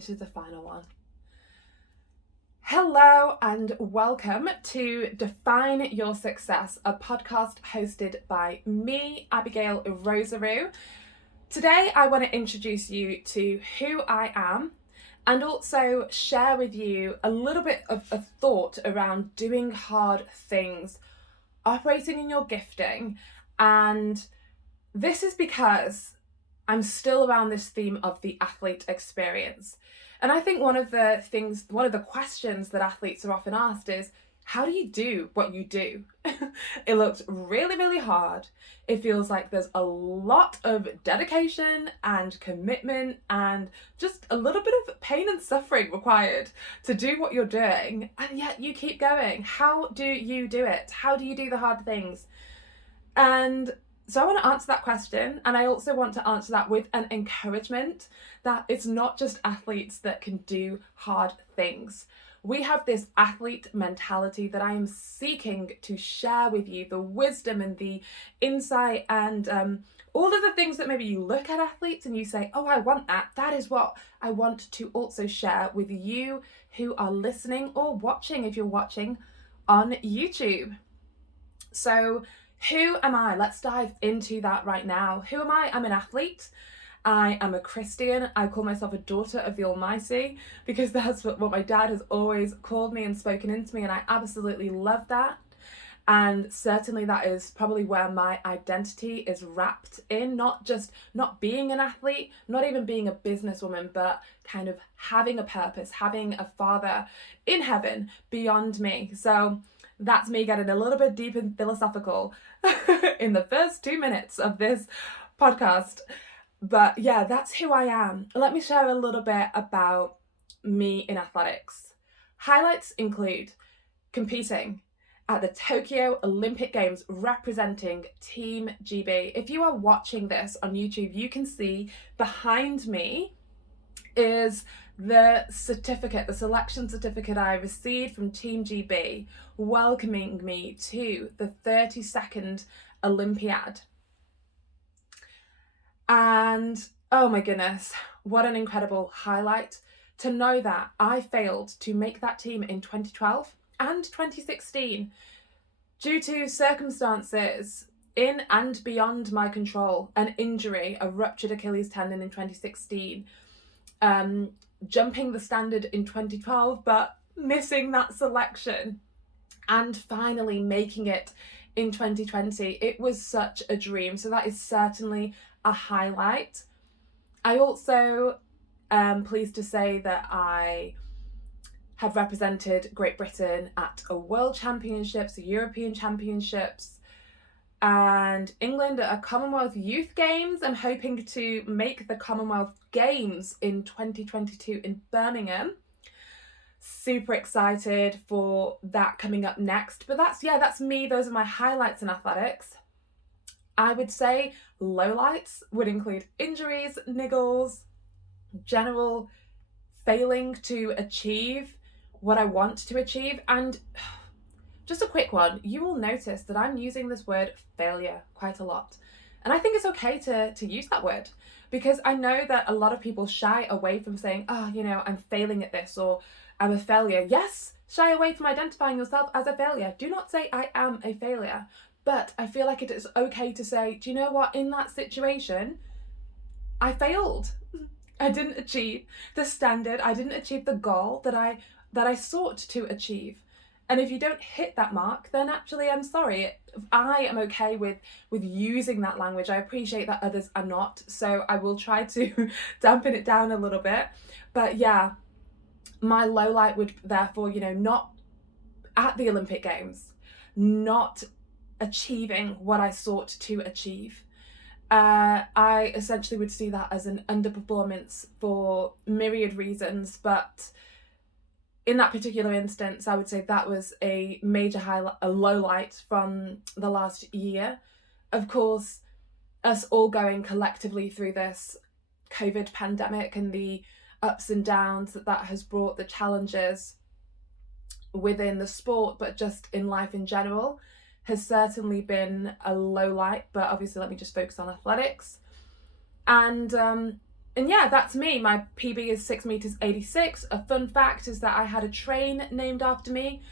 This is the final one. Hello and welcome to Define Your Success, a podcast hosted by me, Abigail Irozuru. Today I want to introduce you to who I am and also share with you a little bit of a thought around doing hard things, operating in your gifting. And this is because I'm still around this theme of the athlete experience. And I think one of the questions that athletes are often asked is, how do you do what you do? It looks really, really hard. It feels like there's a lot of dedication and commitment and just a little bit of pain and suffering required to do what you're doing. And yet you keep going. How do you do it? How do you do the hard things? And so I want to answer that question, and I also want to answer that with an encouragement that it's not just athletes that can do hard things. We have this athlete mentality that I am seeking to share with you, the wisdom and the insight and all of the things that maybe you look at athletes and you say, oh, I want that. That is what I want to also share with you who are listening or watching if you're watching on YouTube. So who am I? Let's dive into that right now. Who am I? I'm an athlete. I am a Christian. I call myself a daughter of the Almighty because that's what my dad has always called me and spoken into me, and I absolutely love that. And certainly that is probably where my identity is wrapped in, not being an athlete, not even being a businesswoman, but kind of having a purpose, having a father in heaven beyond me. So that's me getting a little bit deep and philosophical in the first 2 minutes of this podcast. But yeah, that's who I am. Let me share a little bit about me in athletics. Highlights include competing at the Tokyo Olympic Games representing Team GB. If you are watching this on YouTube, you can see behind me is the certificate, the selection certificate I received from Team GB, welcoming me to the 32nd Olympiad. And oh my goodness, what an incredible highlight to know that I failed to make that team in 2012 and 2016 due to circumstances in and beyond my control, an injury, a ruptured Achilles tendon in 2016, jumping the standard in 2012, but missing that selection and finally making it in 2020. It was such a dream. So that is certainly a highlight. I also am pleased to say that I have represented Great Britain at a World Championships, a European Championships, and England at a Commonwealth Youth Games. I'm hoping to make the Commonwealth Games in 2022 in Birmingham. Super excited for that coming up next. But that's me. Those are my highlights in athletics. I would say lowlights would include injuries, niggles, general failing to achieve what I want to achieve. And just a quick one, you will notice that I'm using this word failure quite a lot. And I think it's okay to use that word because I know that a lot of people shy away from saying, I'm failing at this or I'm a failure. Yes, shy away from identifying yourself as a failure. Do not say I am a failure. But I feel like it is okay to say, do you know what? In that situation, I failed. I didn't achieve the standard. I didn't achieve the goal that I sought to achieve. And if you don't hit that mark, then actually, I'm sorry. I am okay with using that language. I appreciate that others are not. So I will try to dampen it down a little bit. But yeah, my low light would therefore, not at the Olympic Games, not achieving what I sought to achieve. I essentially would see that as an underperformance for myriad reasons, but in that particular instance, I would say that was a major highlight, a low light from the last year. Of course, us all going collectively through this COVID pandemic and the ups and downs that has brought, the challenges within the sport, but just in life in general, has certainly been a low light. But obviously, let me just focus on athletics. And And yeah, that's me. My PB is 6 meters 86. A fun fact is that I had a train named after me.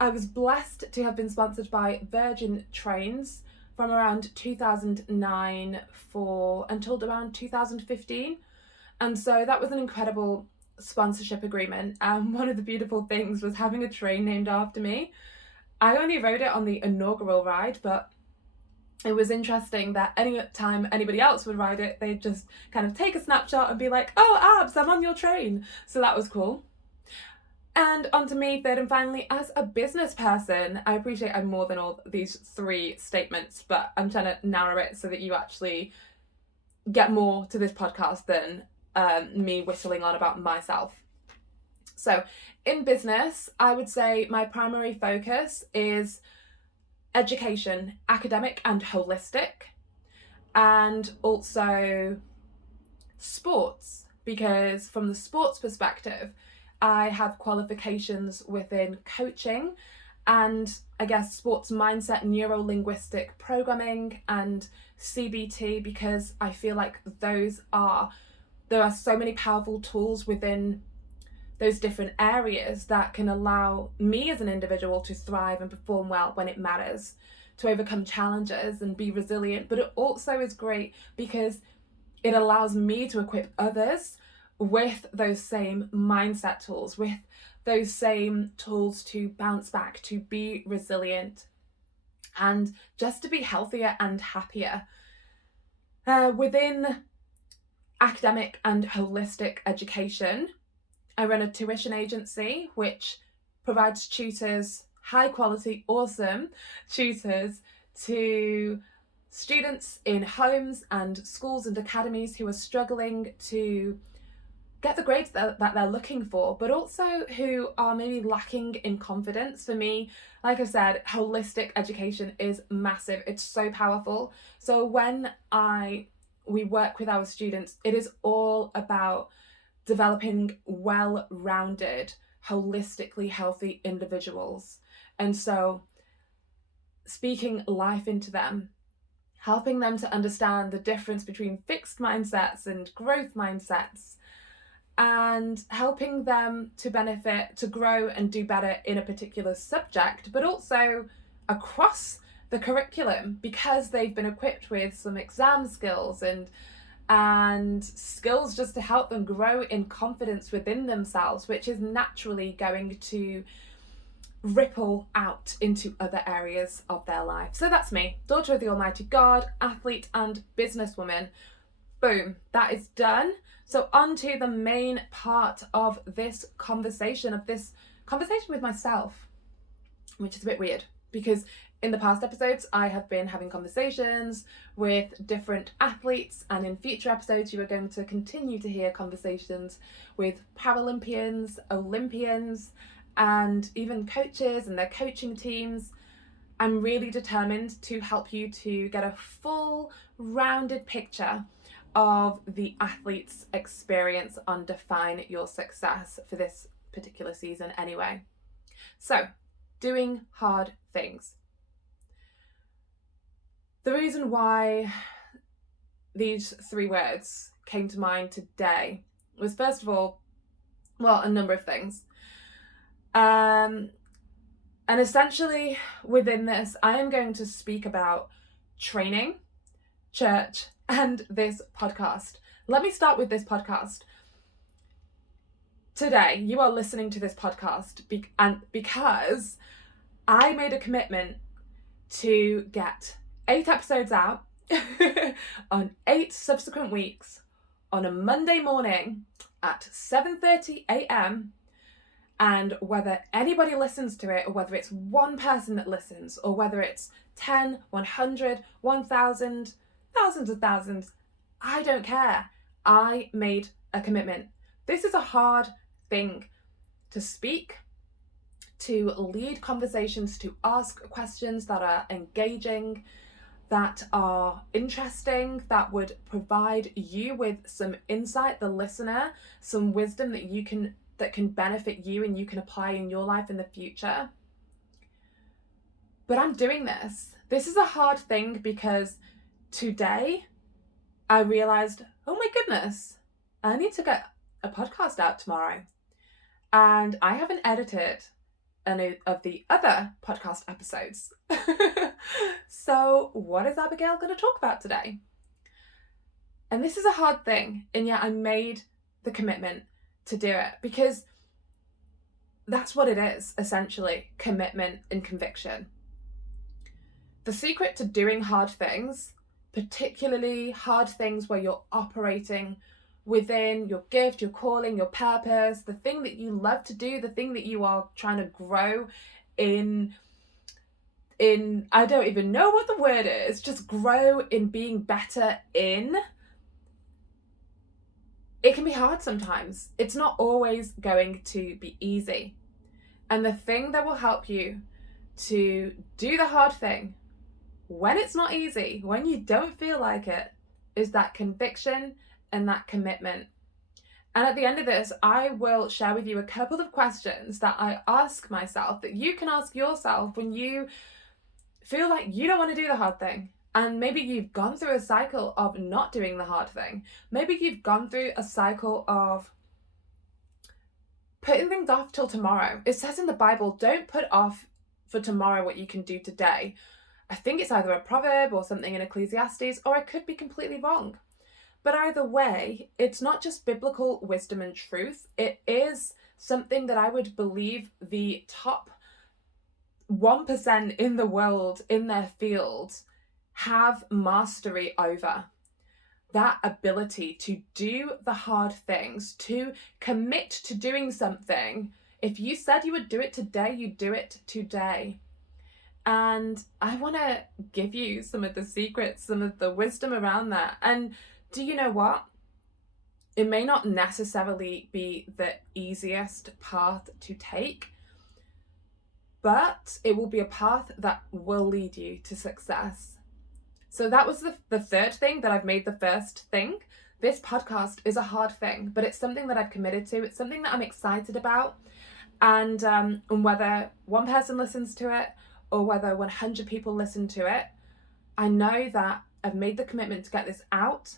I was blessed to have been sponsored by Virgin Trains from around 2009 for until around 2015. And so that was an incredible sponsorship agreement. And one of the beautiful things was having a train named after me. I only rode it on the inaugural ride, but it was interesting that any time anybody else would ride it, they'd just kind of take a snapshot and be like, oh, Abs, I'm on your train. So that was cool. And on to me, third and finally, as a business person. I appreciate I'm more than all these 3 statements, but I'm trying to narrow it so that you actually get more to this podcast than me whistling on about myself. So in business, I would say my primary focus is education, academic and holistic, and also sports, because from the sports perspective, I have qualifications within coaching and I guess sports mindset, neuro-linguistic programming and CBT, because I feel like there are so many powerful tools within those different areas that can allow me as an individual to thrive and perform well when it matters, to overcome challenges and be resilient. But it also is great because it allows me to equip others with those same mindset tools, with those same tools to bounce back, to be resilient, and just to be healthier and happier. Within academic and holistic education, I run a tuition agency which provides tutors, high quality, awesome tutors, to students in homes and schools and academies who are struggling to get the grades that they're looking for, but also who are maybe lacking in confidence. For me, like I said, holistic education is massive. It's so powerful. So when we work with our students, it is all about developing well-rounded, holistically healthy individuals. And so speaking life into them, helping them to understand the difference between fixed mindsets and growth mindsets, and helping them to benefit, to grow and do better in a particular subject, but also across the curriculum, because they've been equipped with some exam skills and skills just to help them grow in confidence within themselves, which is naturally going to ripple out into other areas of their life. So that's me, daughter of the Almighty God, athlete and businesswoman. Boom, that is done. So on to the main part of this conversation with myself, which is a bit weird because in the past episodes, I have been having conversations with different athletes, and in future episodes, you are going to continue to hear conversations with Paralympians, Olympians, and even coaches and their coaching teams. I'm really determined to help you to get a full, rounded picture of the athlete's experience on Define Your Success for this particular season anyway. So, doing hard things. The reason why these 3 words came to mind today was, first of all, well, a number of things. And essentially within this, I am going to speak about training, church, and this podcast. Let me start with this podcast. Today, you are listening to this podcast because I made a commitment to get 8 episodes out on 8 subsequent weeks on a Monday morning at 7:30 a.m. And whether anybody listens to it, or whether it's one person that listens, or whether it's 10, 100, 1,000, thousands of thousands, I don't care. I made a commitment. This is a hard thing to speak, to lead conversations, to ask questions that are engaging, that are interesting, that would provide you with some insight, the listener, some wisdom that can benefit you and you can apply in your life in the future. But I'm doing this. This is a hard thing because today I realized, oh my goodness, I need to get a podcast out tomorrow. And I haven't edited any of the other podcast episodes. So what is Abigail going to talk about today? And this is a hard thing, and yet I made the commitment to do it because that's what it is, essentially, commitment and conviction. The secret to doing hard things, particularly hard things where you're operating within your gift, your calling, your purpose, the thing that you love to do, the thing that you are trying to grow in I don't even know what the word is, just grow in being better in. It can be hard sometimes. It's not always going to be easy. And the thing that will help you to do the hard thing when it's not easy, when you don't feel like it, is that conviction and that commitment. And at the end of this, I will share with you a couple of questions that I ask myself that you can ask yourself when you feel like you don't want to do the hard thing. And maybe you've gone through a cycle of not doing the hard thing. Maybe you've gone through a cycle of putting things off till tomorrow. It says in the Bible, don't put off for tomorrow what you can do today. I think it's either a proverb or something in Ecclesiastes, or I could be completely wrong. But either way, it's not just biblical wisdom and truth. It is something that I would believe the top 1% in the world in their field have mastery over. That ability to do the hard things, to commit to doing something. If you said you would do it today, you do it today. And I want to give you some of the secrets, some of the wisdom around that. And do you know what? It may not necessarily be the easiest path to take, but it will be a path that will lead you to success. So that was the third thing that I've made the first thing. This podcast is a hard thing, but it's something that I've committed to. It's something that I'm excited about. And whether one person listens to it or whether 100 people listen to it, I know that I've made the commitment to get this out.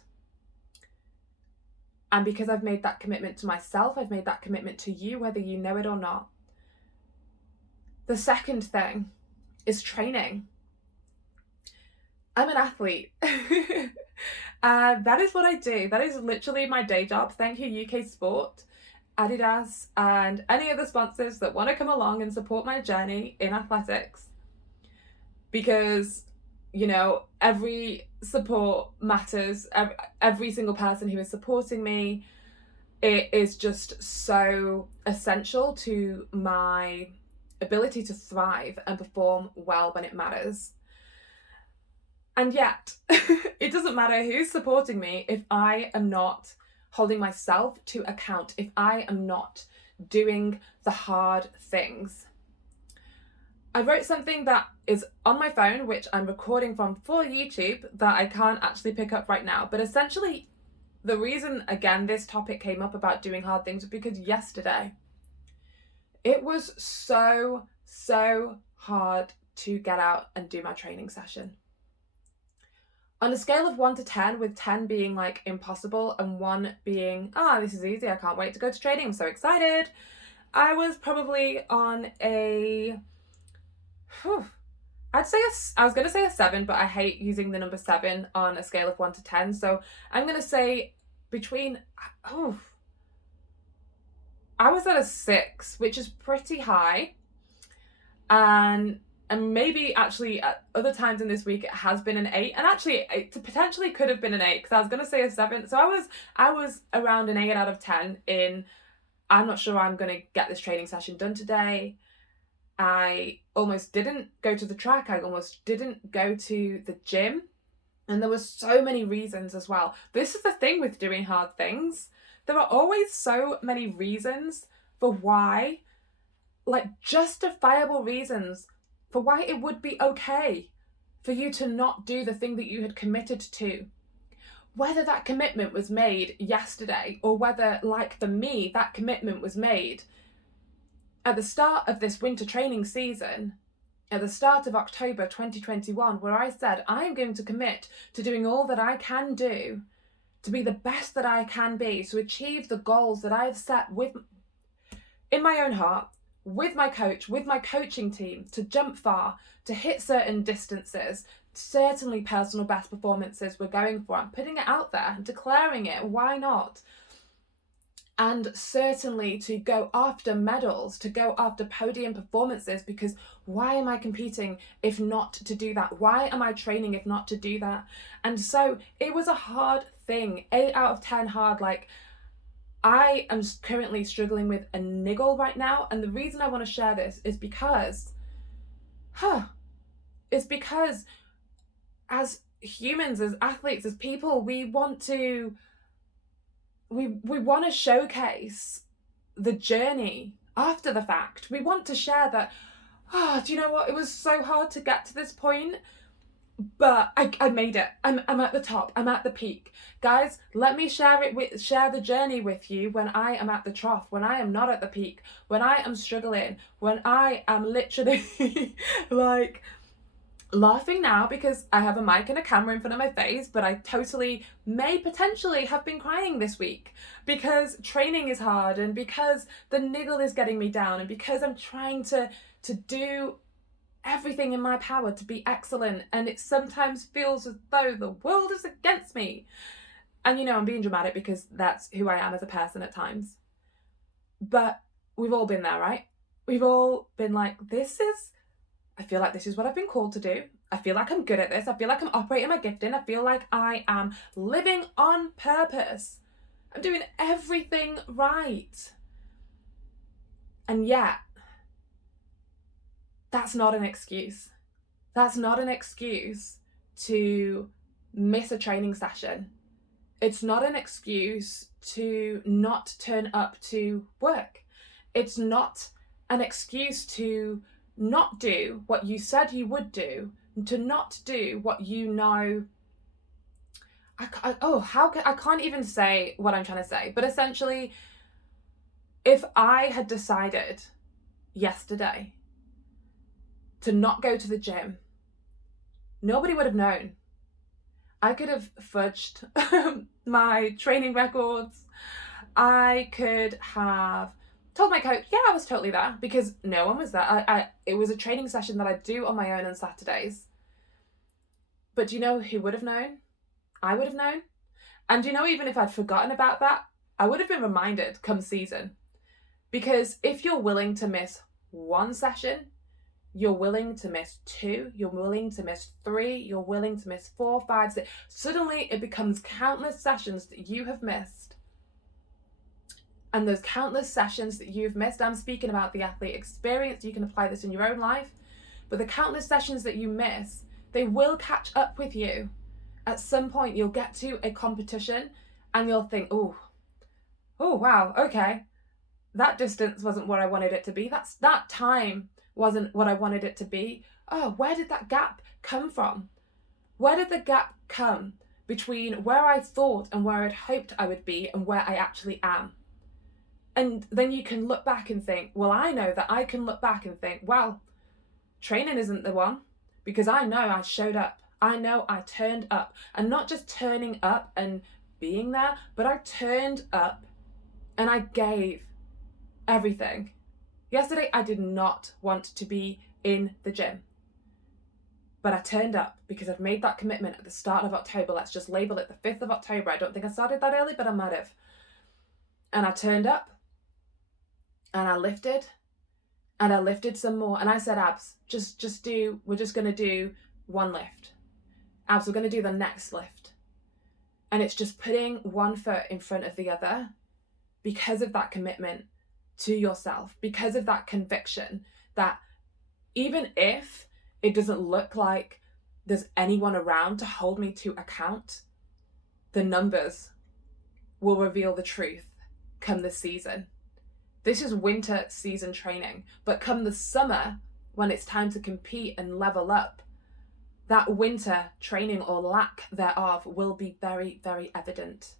And because I've made that commitment to myself, I've made that commitment to you, whether you know it or not. The second thing is training. I'm an athlete. That is what I do. That is literally my day job. Thank you, UK Sport, Adidas, and any other sponsors that want to come along and support my journey in athletics. Because, you know, every support matters. Every single person who is supporting me, it is just so essential to my ability to thrive and perform well when it matters. And yet, it doesn't matter who's supporting me if I am not holding myself to account, if I am not doing the hard things. I wrote something that is on my phone, which I'm recording from for YouTube, that I can't actually pick up right now. But essentially, the reason, again, this topic came up about doing hard things was because yesterday, it was so hard to get out and do my training session. On a scale of 1 to 10, with 10 being like impossible and 1 being, this is easy, I can't wait to go to training, I'm so excited, I was probably on a, I was going to say a 7, but I hate using the number 7 on a scale of 1 to 10. So I'm going to say between, I was at a 6, which is pretty high. And maybe actually at other times in this week it has been an 8, and actually it potentially could have been an 8 because I was going to say a 7. So I was around an 8 out of 10 in, I'm not sure I'm going to get this training session done today. I almost didn't go to the track. I almost didn't go to the gym. And there were so many reasons as well. This is the thing with doing hard things. There are always so many reasons for why, like justifiable reasons for why it would be okay for you to not do the thing that you had committed to. Whether that commitment was made yesterday or whether, like for me, that commitment was made at the start of this winter training season, at the start of October 2021, where I said, I am going to commit to doing all that I can do to be the best that I can be, to achieve the goals that I've set in my own heart, with my coach, with my coaching team, to jump far, to hit certain distances, certainly personal best performances we're going for. I'm putting it out there and declaring it. Why not? And certainly to go after medals, to go after podium performances, because why am I competing if not to do that? Why am I training if not to do that? And so it was a hard thing, 8 out of 10 hard. Like, I am currently struggling with a niggle right now. And the reason I want to share this is because, as humans, as athletes, as people, we want to showcase the journey after the fact. We want to share that, do you know what? It was so hard to get to this point, but I made it. I'm at the top. I'm at the peak. Guys, let me share the journey with you when I am at the trough, when I am not at the peak, when I am struggling, when I am literally like laughing now because I have a mic and a camera in front of my face, but I totally may potentially have been crying this week because training is hard, and because the niggle is getting me down, and because I'm trying to do everything in my power to be excellent, and it sometimes feels as though the world is against me. And I'm being dramatic because that's who I am as a person at times. But we've all been there, right? We've all been like, I feel like this is what I've been called to do. I feel like I'm good at this. I feel like I'm operating my gifting. I feel like I am living on purpose. I'm doing everything right. And yet, that's not an excuse. That's not an excuse to miss a training session. It's not an excuse to not turn up to work. It's not an excuse to not do what you said you would do, to not do what you know. I can't even say what I'm trying to say, but essentially, if I had decided yesterday to not go to the gym, nobody would have known. I could have fudged my training records. I could have told my coach, yeah, I was totally there, because no one was there. It was a training session that I do on my own on Saturdays. But do you know who would have known? I would have known. And do you know, even if I'd forgotten about that, I would have been reminded come season. Because if you're willing to miss one session, you're willing to miss 2, you're willing to miss 3, you're willing to miss 4, 5, 6. Suddenly it becomes countless sessions that you have missed. And those countless sessions that you've missed, I'm speaking about the athlete experience, you can apply this in your own life, but the countless sessions that you miss, they will catch up with you. At some point, you'll get to a competition and you'll think, oh, wow, okay, that distance wasn't what I wanted it to be. That time wasn't what I wanted it to be. Oh, where did that gap come from? Where did the gap come between where I thought and where I'd hoped I would be and where I actually am? And then you can look back and think, well, I know that I can look back and think, well, training isn't the one, because I know I showed up. I know I turned up, and not just turning up and being there, but I turned up and I gave everything. Yesterday, I did not want to be in the gym, but I turned up because I'd made that commitment at the start of October. Let's just label it the 5th of October. I don't think I started that early, but I might have. And I turned up and I lifted some more. And I said, Abs, we're just going to do one lift. Abs, we're going to do the next lift. And it's just putting one foot in front of the other because of that commitment to yourself, because of that conviction that even if it doesn't look like there's anyone around to hold me to account, the numbers will reveal the truth come the season. This is winter season training, but come the summer, when it's time to compete and level up, that winter training or lack thereof will be very, very evident.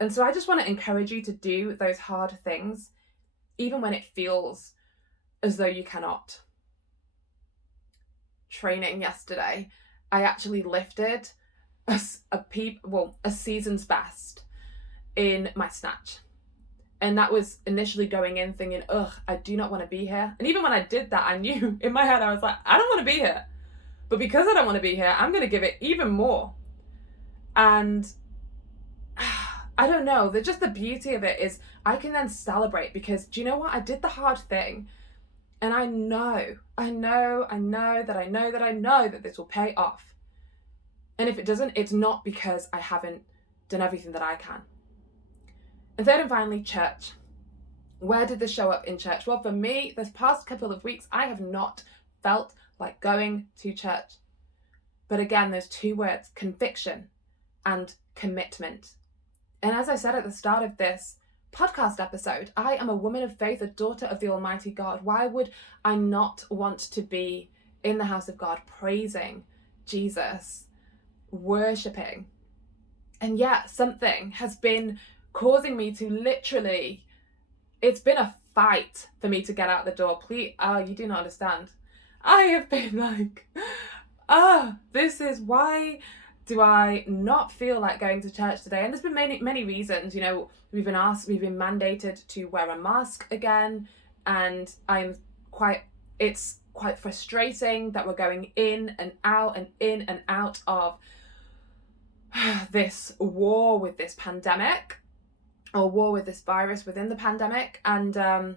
And so I just want to encourage you to do those hard things, even when it feels as though you cannot. Training yesterday, I actually lifted a season's best in my snatch. And that was initially going in thinking, ugh, I do not want to be here. And even when I did that, I knew in my head, I was like, I don't want to be here. But because I don't want to be here, I'm going to give it even more. And I don't know, just the beauty of it is I can then celebrate, because do you know what? I did the hard thing. And I know that this will pay off. And if it doesn't, it's not because I haven't done everything that I can. And third and finally, church. Where did this show up in church? Well, for me, this past couple of weeks, I have not felt like going to church. But again, there's two words, conviction and commitment. And as I said at the start of this podcast episode, I am a woman of faith, a daughter of the Almighty God. Why would I not want to be in the house of God, praising Jesus, worshipping? And yet something has been causing me to literally, it's been a fight for me to get out the door. Please, you do not understand. I have been like, this is why do I not feel like going to church today? And there's been many reasons. You know, we've been mandated to wear a mask again, and it's quite frustrating that we're going in and out and in and out of this war with this pandemic, or war with this virus within the pandemic. And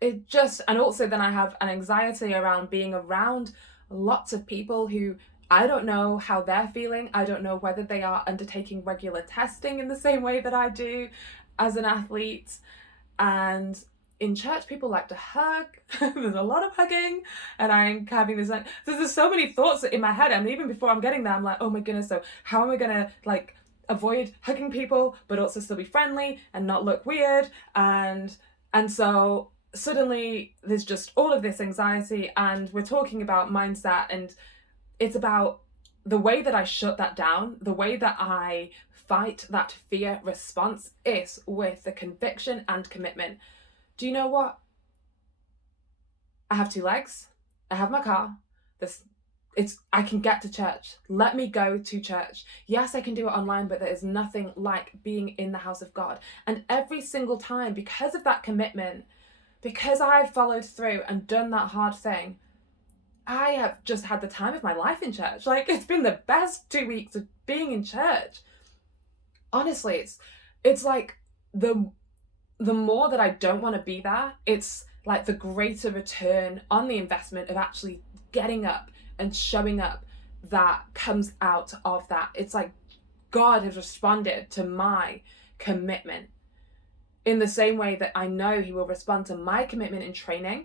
it just, and also then I have an anxiety around being around lots of people who I don't know how they're feeling. I don't know whether they are undertaking regular testing in the same way that I do as an athlete. And in church, people like to hug. There's a lot of hugging, and I'm having this, like, there's so many thoughts in my head. And even before I'm getting there, I'm like, oh my goodness, so how am I gonna like avoid hugging people, but also still be friendly and not look weird? And so suddenly there's just all of this anxiety, and we're talking about mindset, and it's about the way that I shut that down, the way that I fight that fear response is with the conviction and commitment. Do you know what? I have two legs. I have my car. I can get to church. Let me go to church. Yes, I can do it online, but there is nothing like being in the house of God. And every single time, because of that commitment, because I've followed through and done that hard thing, I have just had the time of my life in church. Like, it's been the best 2 weeks of being in church. Honestly, it's like the more that I don't want to be there, it's like the greater return on the investment of actually getting up and showing up that comes out of that. It's like God has responded to my commitment in the same way that I know he will respond to my commitment in training.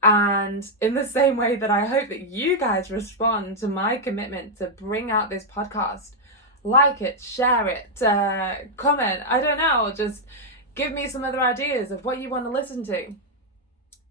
And in the same way that I hope that you guys respond to my commitment to bring out this podcast. Like it, share it, comment, I don't know, just give me some other ideas of what you want to listen to.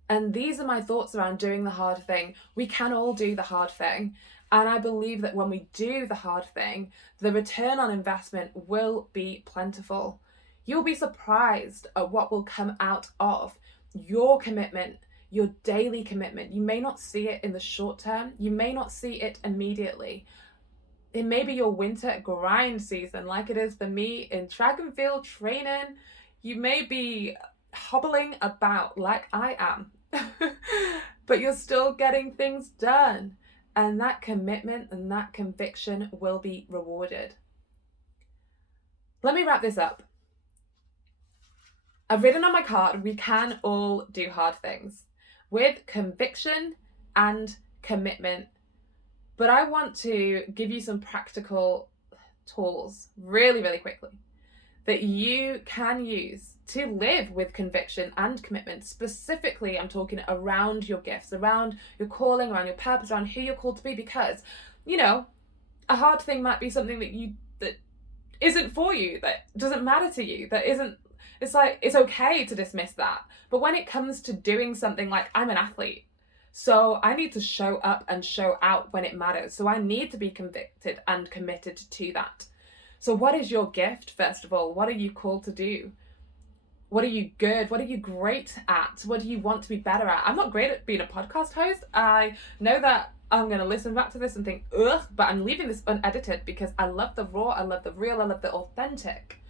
And these are my thoughts around doing the hard thing. We can all do the hard thing. And I believe that when we do the hard thing, the return on investment will be plentiful. You'll be surprised at what will come out of your commitment, your daily commitment. You may not see it in the short term. You may not see it immediately. It may be your winter grind season, like it is for me in track and field training. You may be hobbling about like I am, but you're still getting things done. And that commitment and that conviction will be rewarded. Let me wrap this up. I've written on my card, we can all do hard things with conviction and commitment. But I want to give you some practical tools really, really quickly that you can use to live with conviction and commitment. Specifically, I'm talking around your gifts, around your calling, around your purpose, around who you're called to be, because, you know, a hard thing might be something that isn't for you, that doesn't matter to you, that isn't, it's like, it's okay to dismiss that. But when it comes to doing something, like, I'm an athlete, so I need to show up and show out when it matters. So I need to be convicted and committed to that. So what is your gift, first of all? What are you called to do? What are you good? What are you great at? What do you want to be better at? I'm not great at being a podcast host. I know that I'm going to listen back to this and think, ugh, but I'm leaving this unedited because I love the raw, I love the real, I love the authentic.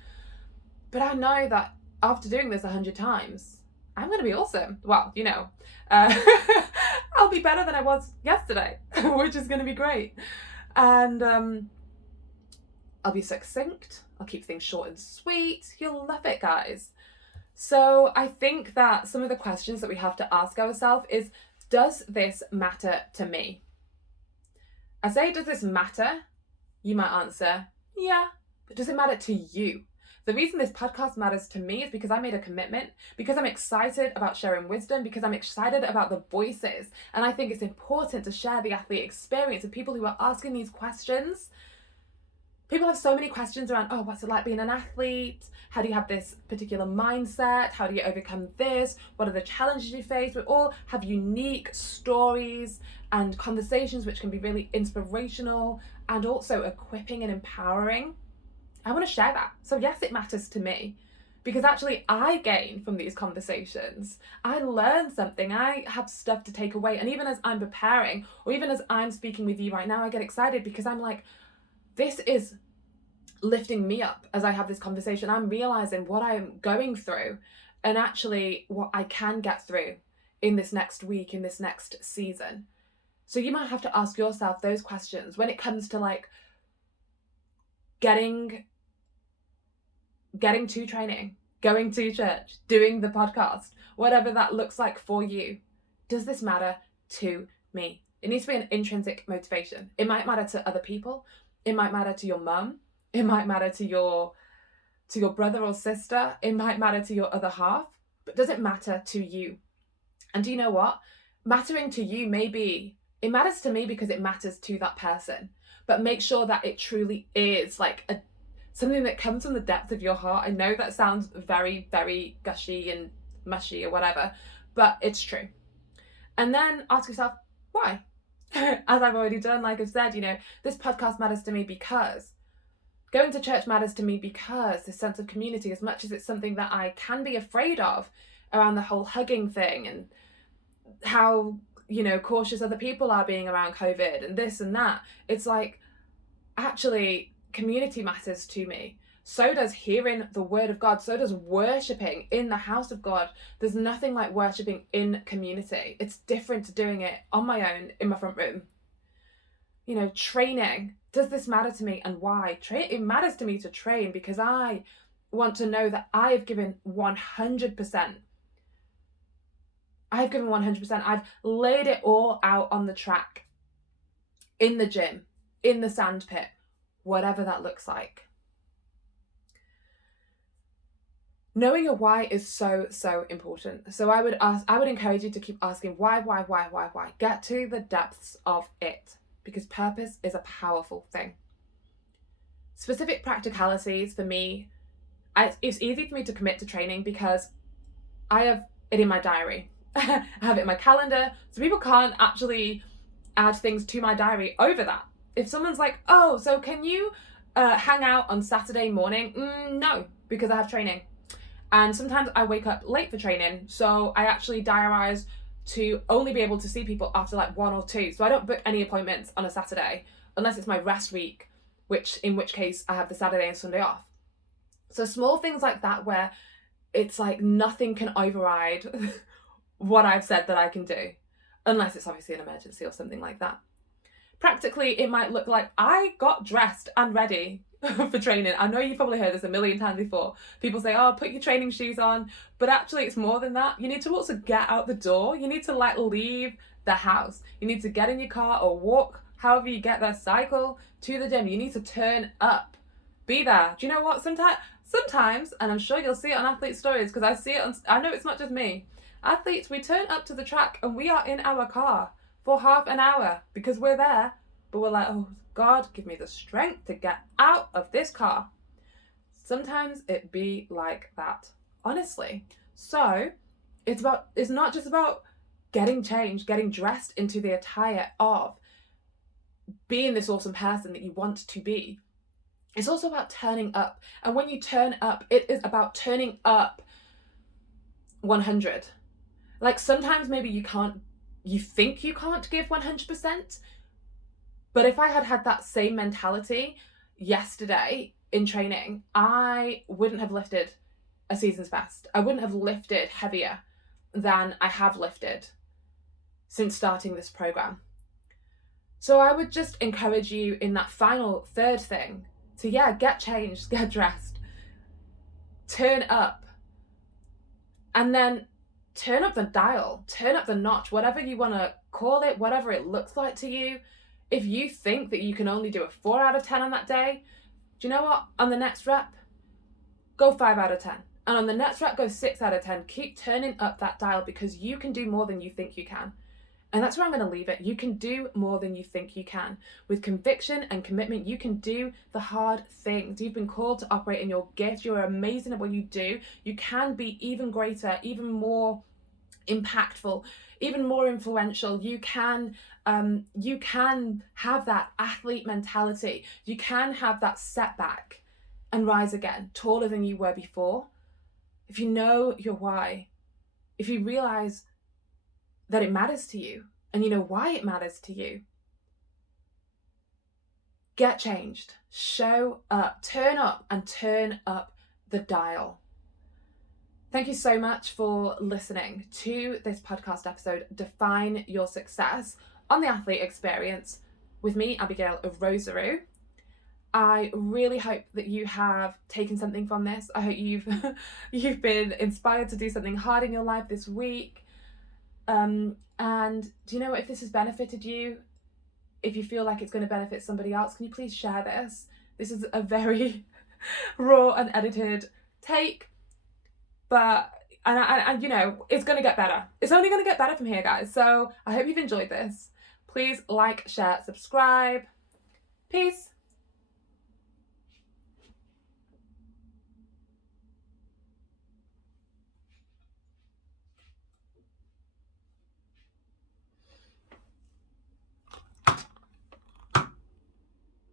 But I know that after doing this 100 times, I'm going to be awesome. Well, I'll be better than I was yesterday, which is going to be great. And I'll be succinct. I'll keep things short and sweet. You'll love it, guys. So I think that some of the questions that we have to ask ourselves is, does this matter to me? I say, does this matter? You might answer, yeah, but does it matter to you? The reason this podcast matters to me is because I made a commitment, because I'm excited about sharing wisdom, because I'm excited about the voices. And I think it's important to share the athlete experience of people who are asking these questions. People have so many questions around, oh, what's it like being an athlete? How do you have this particular mindset? How do you overcome this? What are the challenges you face? We all have unique stories and conversations which can be really inspirational and also equipping and empowering. I want to share that. So yes, it matters to me because actually I gain from these conversations. I learn something. I have stuff to take away. And even as I'm preparing, or even as I'm speaking with you right now, I get excited because I'm like, this is lifting me up as I have this conversation. I'm realizing what I'm going through and actually what I can get through in this next week, in this next season. So you might have to ask yourself those questions when it comes to like getting to training, going to church, doing the podcast, whatever that looks like for you. Does this matter to me? It needs to be an intrinsic motivation. It might matter to other people. It might matter to your mum. It might matter to your brother or sister. It might matter to your other half. But does it matter to you? And do you know what? Mattering to you it matters to me because it matters to that person. But make sure that it truly is like something that comes from the depth of your heart. I know that sounds very, very gushy and mushy or whatever, but it's true. And then ask yourself, why? As I've already done, like I've said, this podcast matters to me because going to church matters to me because this sense of community, as much as it's something that I can be afraid of around the whole hugging thing and how, cautious other people are being around COVID and this and that. It's like, actually, community matters to me. So does hearing the word of God. So does worshipping in the house of God. There's nothing like worshipping in community. It's different to doing it on my own in my front room. Training. Does this matter to me and why? It matters to me to train because I want to know that I've given 100%. I've given 100%. I've laid it all out on the track, in the gym, in the sandpit, whatever that looks like. Knowing your why is so, so important. So I would encourage you to keep asking why. Get to the depths of it because purpose is a powerful thing. Specific practicalities for me, it's easy for me to commit to training because I have it in my diary. I have it in my calendar, so people can't actually add things to my diary over that. If someone's like, oh, so can you hang out on Saturday morning? No, because I have training. And sometimes I wake up late for training, so I actually diarize to only be able to see people after like 1 or 2. So I don't book any appointments on a Saturday unless it's my rest week, in which case I have the Saturday and Sunday off. So small things like that where it's like nothing can override what I've said that I can do, unless it's obviously an emergency or something like that. Practically, it might look like I got dressed and ready for training. I know you've probably heard this a million times before. People say, oh, put your training shoes on. But actually, it's more than that. You need to also get out the door. You need to leave the house. You need to get in your car or walk, however you get there, cycle to the gym. You need to turn up. Be there. Do you know what? Sometimes, and I'm sure you'll see it on athlete stories because I see it I know it's not just me. Athletes, we turn up to the track and we are in our car for half an hour because we're there, but we're like, oh God, give me the strength to get out of this car. Sometimes it be like that, honestly. So it's not just about getting changed, getting dressed into the attire of being this awesome person that you want to be. It's also about turning up. And when you turn up, it is about turning up 100. Like sometimes maybe you can't you think you can't give 100%. But if I had had that same mentality yesterday in training, I wouldn't have lifted a season's best. I wouldn't have lifted heavier than I have lifted since starting this program. So I would just encourage you in that final third thing to, get changed, get dressed, turn up, and then turn up the dial, turn up the notch, whatever you want to call it, whatever it looks like to you. If you think that you can only do a 4 out of 10 on that day, do you know what? On the next rep, go 5 out of 10. And on the next rep, go 6 out of 10. Keep turning up that dial because you can do more than you think you can. And that's where I'm going to leave it. You can do more than you think you can. With conviction and commitment, you can do the hard things. You've been called to operate in your gift. You are amazing at what you do. You can be even greater, even more impactful, even more influential. You can have that athlete mentality. You can have that setback and rise again, taller than you were before. If you know your why, if you realize that it matters to you and you know why it matters to you, get changed, show up, and turn up the dial. Thank you so much for listening to this podcast episode, Define Your Success on the Athlete Experience with me, Abigail Irozuru. I really hope that you have taken something from this. I hope you've been inspired to do something hard in your life this week. And do you know what? If this has benefited you, if you feel like it's going to benefit somebody else, can you please share this? This is a very raw and edited take, but and you know, it's going to get better. It's only going to get better from here, guys. So I hope you've enjoyed this. Please like, share, subscribe. Peace.